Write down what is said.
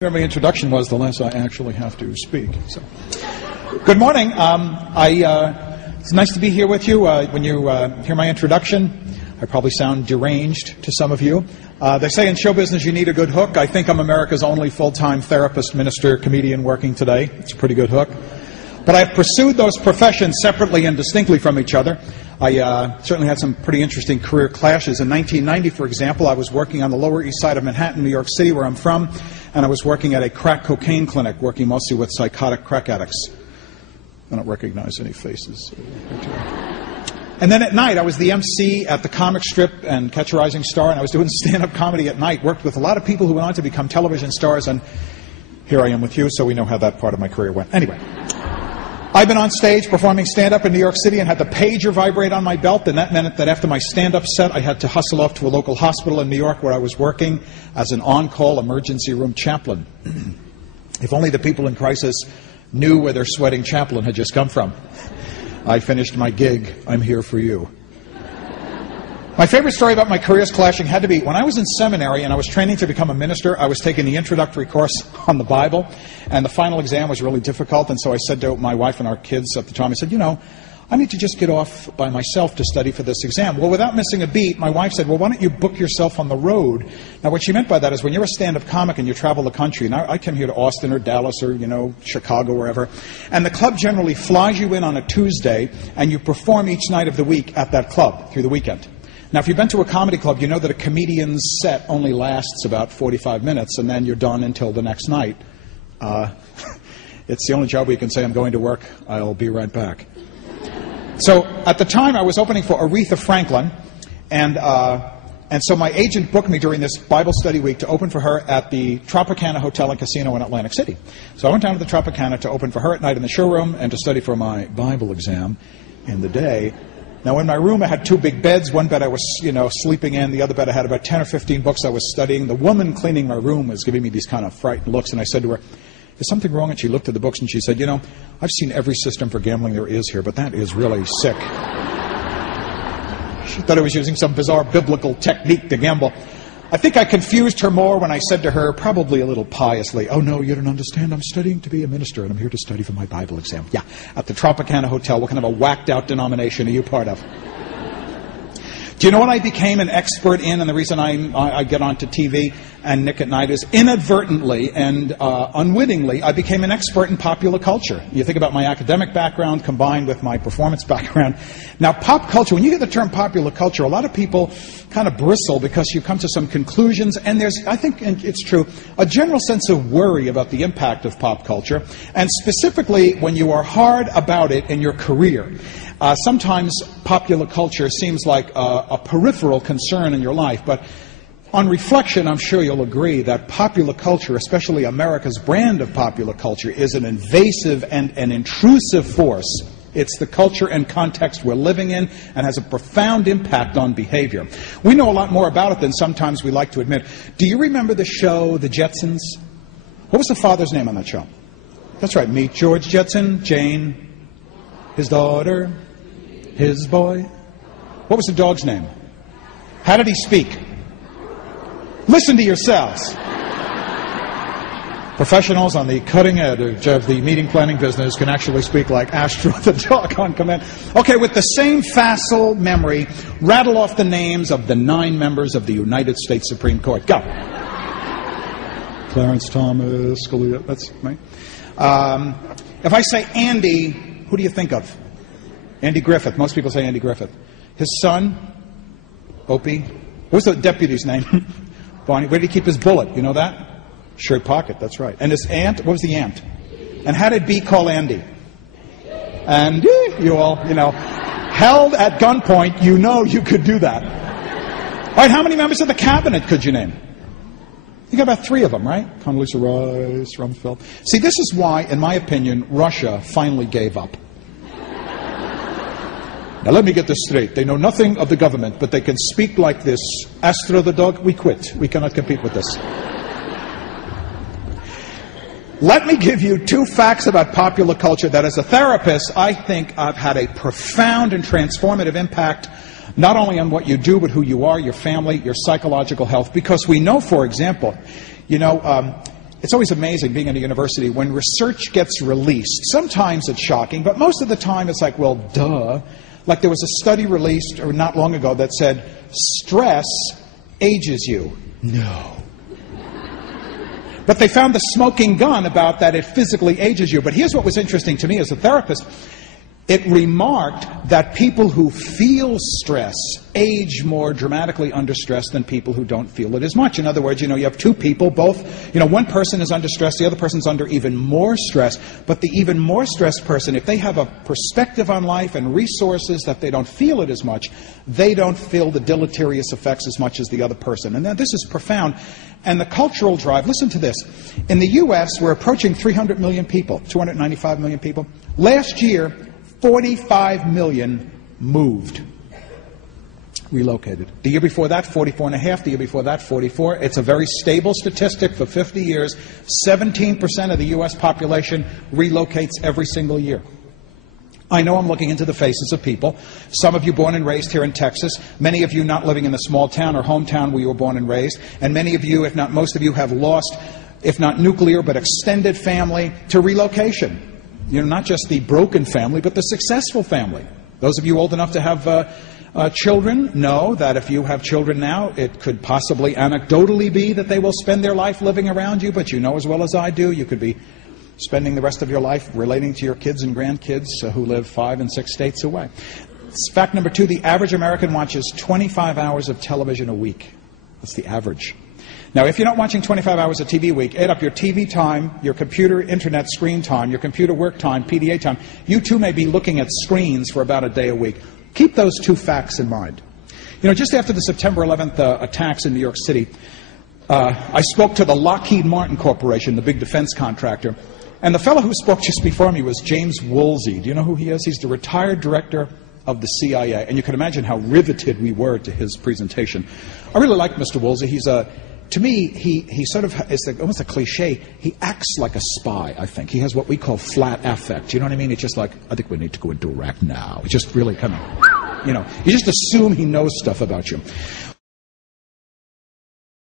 Whatever my introduction was, the less I actually have to speak. So, good morning. It's nice to be here with you. When you hear my introduction, I probably sound deranged to some of you. They say in show business you need a good hook. I think I'm America's only full-time therapist, minister, comedian working today. It's a pretty good hook. But I've pursued those professions separately and distinctly from each other. I certainly had some pretty interesting career clashes. In 1990, for example, I was working on the Lower East Side of Manhattan, New York City, where I'm from, and I was working at a crack cocaine clinic, working mostly with psychotic crack addicts. I don't recognize any faces. And then at night, I was the MC at the comic strip and Catch a Rising Star, and I was doing stand-up comedy at night, worked with a lot of people who went on to become television stars, and here I am with you, so we know how that part of my career went. Anyway. I've been on stage performing stand-up in New York City and had the pager vibrate on my belt, and that meant that after my stand-up set, I had to hustle off to a local hospital in New York where I was working as an on-call emergency room chaplain. If only the people in crisis knew where their sweating chaplain had just come from. I finished my gig. I'm here for you. My favorite story about my careers clashing had to be when I was in seminary and I was training to become a minister. I was taking the introductory course on the Bible, and the final exam was really difficult, and so I said to my wife and our kids at the time, I said, I need to just get off by myself to study for this exam. Well, without missing a beat, my wife said, well, why don't you book yourself on the road? Now, what she meant by that is when you're a stand-up comic and you travel the country, and I come here to Austin or Dallas or, Chicago, wherever, and the club generally flies you in on a Tuesday, and you perform each night of the week at that club through the weekend. Now, if you've been to a comedy club, you know that a comedian's set only lasts about 45 minutes, and then you're done until the next night. It's the only job where you can say, I'm going to work, I'll be right back. So, at the time, I was opening for Aretha Franklin, and so my agent booked me during this Bible study week to open for her at the Tropicana Hotel and Casino in Atlantic City. So I went down to the Tropicana to open for her at night in the showroom and to study for my Bible exam in the day. Now, in my room, I had two big beds. One bed I was, sleeping in. The other bed I had about 10 or 15 books I was studying. The woman cleaning my room was giving me these kind of frightened looks, and I said to her, is something wrong? And she looked at the books and she said, I've seen every system for gambling there is here, but that is really sick. She thought I was using some bizarre biblical technique to gamble. I think I confused her more when I said to her, probably a little piously, oh, no, you don't understand. I'm studying to be a minister, and I'm here to study for my Bible exam. Yeah, at the Tropicana Hotel. What kind of a whacked-out denomination are you part of? Do you know what I became an expert in? And the reason I get onto TV and Nick at Night is inadvertently and unwittingly, I became an expert in popular culture. You think about my academic background combined with my performance background. Now, pop culture, when you get the term popular culture, a lot of people kind of bristle because you come to some conclusions, and there's, I think it's true, a general sense of worry about the impact of pop culture, and specifically when you are hard about it in your career. Sometimes popular culture seems like a peripheral concern in your life, but on reflection, I'm sure you'll agree that popular culture, especially America's brand of popular culture, is an invasive and an intrusive force. It's the culture and context we're living in and has a profound impact on behavior. We know a lot more about it than sometimes we like to admit. Do you remember the show, The Jetsons? What was the father's name on that show? That's right, meet George Jetson, Jane, his daughter, his boy. What was the dog's name? How did he speak? Listen to yourselves. Professionals on the cutting edge of the meeting planning business can actually speak like Astro the dog on command. Okay, with the same facile memory, rattle off the names of the 9 members of the United States Supreme Court. Go. Clarence Thomas, Scalia, that's right. If I say Andy, who do you think of? Andy Griffith. Most people say Andy Griffith. His son, Opie. What was the deputy's name? Bonnie. Where did he keep his bullet? You know that? Shirt pocket, that's right. And his aunt, what was the aunt? And how did B call Andy? And you all, held at gunpoint, you could do that. All right, how many members of the cabinet could you name? You got about 3 of them, right? Condoleezza Rice, Rumsfeld. See, this is why, in my opinion, Russia finally gave up. Now, let me get this straight. They know nothing of the government, but they can speak like this. Astro the dog, we quit. We cannot compete with this. Let me give you 2 facts about popular culture that, as a therapist, I think I've had a profound and transformative impact, not only on what you do, but who you are, your family, your psychological health. Because we know, for example, it's always amazing being in a university when research gets released. Sometimes it's shocking, but most of the time it's like, well, duh. Like there was a study released or not long ago that said, stress ages you. No. But they found the smoking gun about that it physically ages you. But here's what was interesting to me as a therapist. It remarked that people who feel stress age more dramatically under stress than people who don't feel it as much. In other words, you have two people, both, one person is under stress, the other person's under even more stress. But the even more stressed person, if they have a perspective on life and resources that they don't feel it as much, they don't feel the deleterious effects as much as the other person. And this is profound. And the cultural drive, listen to this. In the U.S., we're approaching 300 million people, 295 million people. Last year, 45 million moved, relocated. The year before that, 44.5. The year before that, 44. It's a very stable statistic for 50 years. 17% of the U.S. population relocates every single year. I know I'm looking into the faces of people. Some of you born and raised here in Texas. Many of you not living in the small town or hometown where you were born and raised. And many of you, if not most of you, have lost, if not nuclear, but extended family to relocation. Not just the broken family, but the successful family. Those of you old enough to have children know that if you have children now, it could possibly anecdotally be that they will spend their life living around you, but you know as well as I do, you could be spending the rest of your life relating to your kids and grandkids who live 5 and 6 states away. Fact number 2, the average American watches 25 hours of television a week. That's the average. Now, if you're not watching 25 hours of TV a week, add up your TV time, your computer internet screen time, your computer work time, PDA time. You too may be looking at screens for about a day a week. Keep those 2 facts in mind. Just after the September 11th attacks in New York City, I spoke to the Lockheed Martin Corporation, the big defense contractor. And the fellow who spoke just before me was James Woolsey. Do you know who he is? He's the retired director of the CIA. And you can imagine how riveted we were to his presentation. I really like Mr. Woolsey. To me, he sort of is almost a cliche. He acts like a spy, I think. He has what we call flat affect. You know what I mean? It's just like, I think we need to go into Iraq now. It's just really kind of, you just assume he knows stuff about you.